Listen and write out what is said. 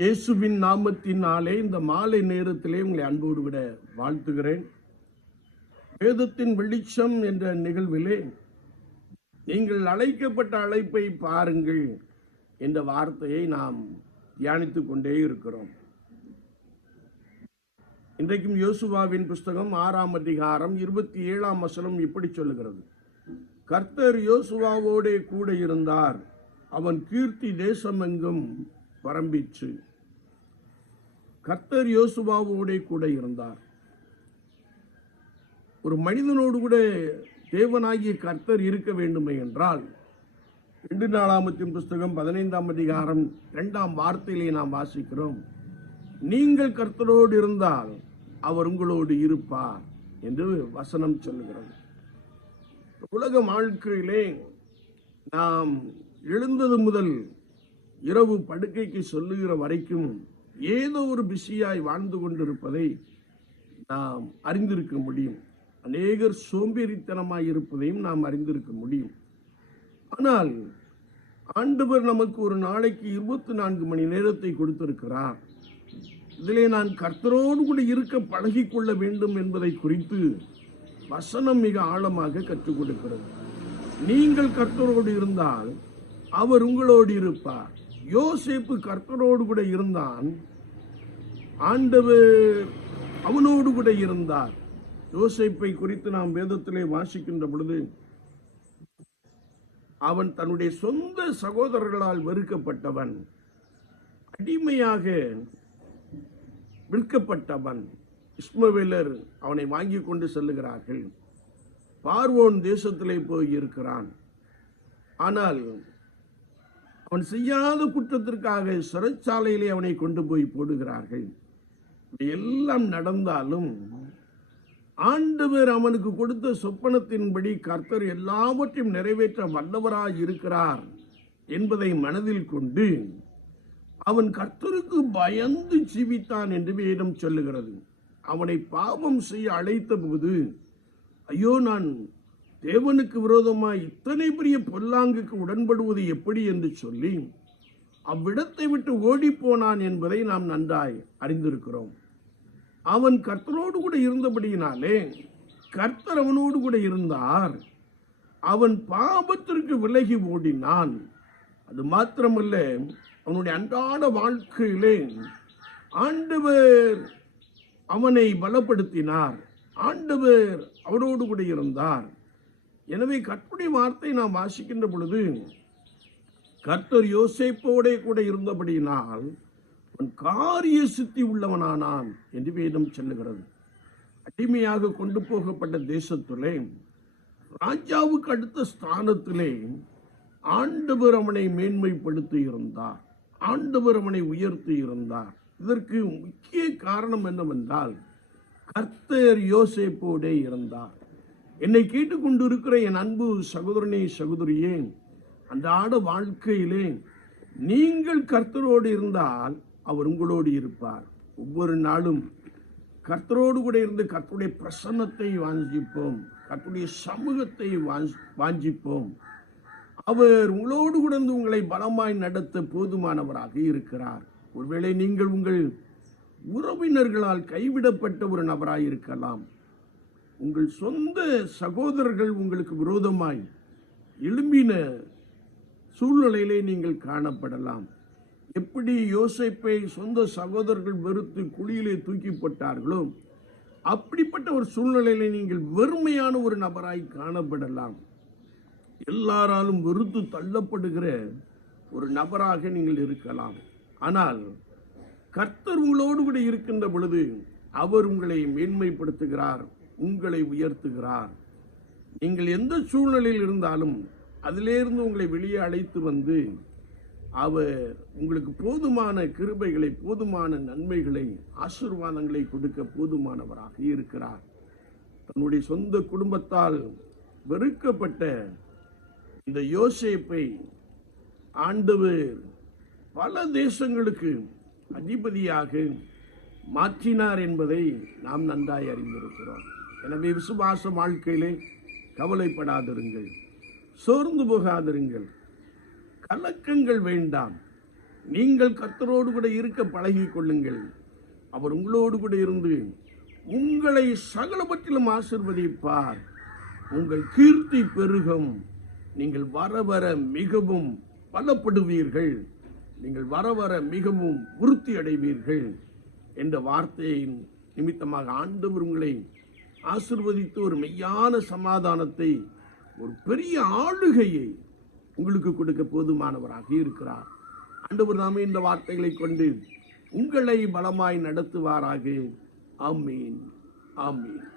இயேசுவின் நாமத்தினாலே இந்த மாலை நேரத்திலே உங்களை அன்போடு விட வாழ்த்துகிறேன். வேதத்தின் வெளிச்சம் என்ற நிகழ்விலே நீங்கள் அழைக்கப்பட்ட அழைப்பை பாருங்கள் என்ற வார்த்தையை நாம் தியானித்து கொண்டே இருக்கிறோம். இன்றைக்கும் யோசுவாவின் புஸ்தகம் ஆறாம் அதிகாரம் இருபத்தி ஏழாம் வசனம் இப்படி சொல்லுகிறது. கர்த்தர் யோசுவாவோடே கூட இருந்தார். அவன் கீர்த்தி தேசமெங்கும் பரம்பிச்சு. கர்த்தர் யோசுவாவோடே கூட இருந்தார். ஒரு மனிதனோடு கூட தேவனாகிய கர்த்தர் இருக்க வேண்டுமே என்றால் ரெண்டு நாளாமத்தின் புஸ்தகம் பதினைந்தாம் அதிகாரம் இரண்டாம் வார்த்தையிலே நாம் வாசிக்கிறோம். நீங்கள் கர்த்தரோடு இருந்தால் அவர் உங்களோடு இருப்பார் என்று வசனம் சொல்லுகிறது. உலக வாழ்க்கையிலே நாம் எழுந்தது முதல் இரவு படுக்கைக்கு சொல்லுகிற வரைக்கும் ஏதோ ஒரு பிஸியாய் வாழ்ந்து கொண்டிருப்பதை நாம் அறிந்திருக்க முடியும். அநேகர் சோம்பேறித்தனமாய் இருப்பதையும் நாம் அறிந்திருக்க முடியும். ஆனால் ஆண்டவர் நமக்கு ஒரு நாளைக்கு இருபத்தி நான்கு மணி நேரத்தை கொடுத்திருக்கிறார். இதிலே நான் கர்த்தரோடு கூட இருக்க பழகிக்கொள்ள வேண்டும் என்பதை குறித்து வசனம் மிக ஆழமாக கற்றுக் கொடுக்கிறது நீங்கள் கர்த்தரோடு இருந்தால் அவர் உங்களோடு இருப்பார். யோசிப்பு கர்த்தரோடு கூட இருந்தான். ஆண்டவர் அவனோடு கூட இருந்தார். யோசிப்பை குறித்து நாம் வேதத்திலே வாசிக்கின்ற பொழுது அவன் தன்னுடைய சொந்த சகோதரர்களால் வெறுக்கப்பட்டவன். அடிமையாக விற்கப்பட்டவன். இஸ்மவேலர் அவனை வாங்கி கொண்டு செல்லுகிறார்கள். பார்வோன் தேசத்திலே போய் இருக்கிறான் ஆனால் அவன் செய்யாத குற்றத்திற்காக சிறைச்சாலையிலே அவனை கொண்டு போய் போடுகிறார்கள். எல்லாம் நடந்தாலும் ஆண்டவர் அவனுக்கு கொடுத்த சொப்பனத்தின்படி கர்த்தர் எல்லாவற்றையும் நிறைவேற்ற வல்லவராய் இருக்கிறார் என்பதை மனதில் கொண்டு அவன் கர்த்தருக்கு பயந்து ஜீவித்தான் என்று வேதம் சொல்லுகிறது. அவனை பாவம் செய்ய அழைத்த போது ஐயோ நான் தேவனுக்கு விரோதமாக இத்தனை பெரிய பொல்லாங்குக்கு உடன்படுவது எப்படி என்று சொல்லி அவ்விடத்தை விட்டு ஓடிப்போனான் என்பதை நாம் நன்றாய் அறிந்திருக்கிறோம். அவன் கர்த்தரோடு கூட இருந்தபடியினாலே கர்த்தர் அவனோடு கூட இருந்தார். அவன் பாபத்திற்கு விலகி ஓடினான். அது மாத்திரமல்ல அவனுடைய அன்றாட வாழ்க்கையிலே ஆண்டவர் அவனை பலப்படுத்தினார். ஆண்டவர் அவரோடு கூட இருந்தார். எனவே கற்புடைய வார்த்தை நாம் வாசிக்கின்ற பொழுது கர்த்தர் யோசேப்போடே கூட இருந்தபடியினால் அவன் காரிய சித்தி உள்ளவனானான் என்று வேதம் சொல்லுகிறது. அடிமையாக கொண்டு போகப்பட்ட தேசத்திலே ராஜாவுக்கு அடுத்த ஸ்தானத்திலே ஆண்டவர் அவனை மேன்மைப்படுத்தி இருந்தார் ஆண்டவர் அவனை உயர்த்தி இருந்தார். இதற்கு முக்கிய காரணம் என்னவென்றால் கர்த்தர் யோசேப்போடே இருந்தார். என்னை கேட்டுக்கொண்டிருக்கிற என் அன்பு சகோதரனே சகோதரியே அன்றாட வாழ்க்கையிலே நீங்கள் கர்த்தரோடு இருந்தால் அவர் உங்களோடு இருப்பார். ஒவ்வொரு நாளும் கர்த்தரோடு கூட இருந்து கர்த்தருடைய பிரசன்னத்தை வாஞ்சிப்போம் கர்த்தருடைய சமூகத்தை வாஞ்சிப்போம். அவர் உங்களோடு கூட இருந்து உங்களை பலமாய் நடத்த போதுமானவராக இருக்கிறார். ஒருவேளை நீங்கள் உங்கள் உறவினர்களால் கைவிடப்பட்ட ஒரு நபராக இருக்கலாம் உங்கள் சொந்த சகோதரர்கள் உங்களுக்கு விரோதமாய் எழும்பின சூழ்நிலையிலே நீங்கள் காணப்படலாம். எப்படி யோசிப்பை சொந்த சகோதரர்கள் வெறுத்து குழியிலே தூக்கி போட்டார்களோ அப்படிப்பட்ட ஒரு சூழ்நிலையிலே நீங்கள் வெறுமையான ஒரு நபராய் காணப்படலாம். எல்லாராலும் வெறுத்து தள்ளப்படுகிற ஒரு நபராக நீங்கள் இருக்கலாம். ஆனால் கர்த்தர் உங்களோடு கூட இருக்கின்ற பொழுது அவர் உங்களை மேன்மைப்படுத்துகிறார். உங்களை உயர்த்துகிறார். நீங்கள் எந்த சூழ்நிலையில் இருந்தாலும் அதிலிருந்து உங்களை வெளியே அழைத்து வந்து அவர் உங்களுக்கு போதுமான கிருபைகளை போதுமான நன்மைகளை ஆசீர்வாதங்களை கொடுக்க போதுமானவராக இருக்கிறார். தன்னுடைய சொந்த குடும்பத்தால் வெறுக்கப்பட்ட இந்த யோசேப்பை ஆண்டவர் பல தேசங்களுக்கு அதிபதியாக மாற்றினார் என்பதை நாம் நன்றாய் அறிந்திருக்கிறோம். எனவே விசுவாச வாழ்க்கையிலே கவலைப்படாதிருங்கள் சோர்ந்து போகாதிருங்கள். கலக்கங்கள் வேண்டாம். நீங்கள் கத்தரோடு கூட இருக்க பழகிக் கொள்ளுங்கள். அவர் உங்களோடு கூட இருந்து உங்களை சகலபற்றிலும் ஆசிர்வதிப்பார். உங்கள் கீர்த்தி பெருகும். நீங்கள் வர வர மிகவும் பலப்படுவீர்கள். நீங்கள் வர வர மிகவும் விருத்தி அடைவீர்கள் என்ற வார்த்தையின் நிமித்தமாக ஆண்டவர் உங்களை ஆசிர்வதித்து ஒரு மெய்யான சமாதானத்தை ஒரு பெரிய ஆளுகையை உங்களுக்கு கொடுக்க போதுமானவராக இருக்கிறார். ஆண்டவர் நாமே இந்த வார்த்தைகளை கொண்டு உங்களை பலமாய் நடத்துவாராக. ஆமீன். ஆமீன்.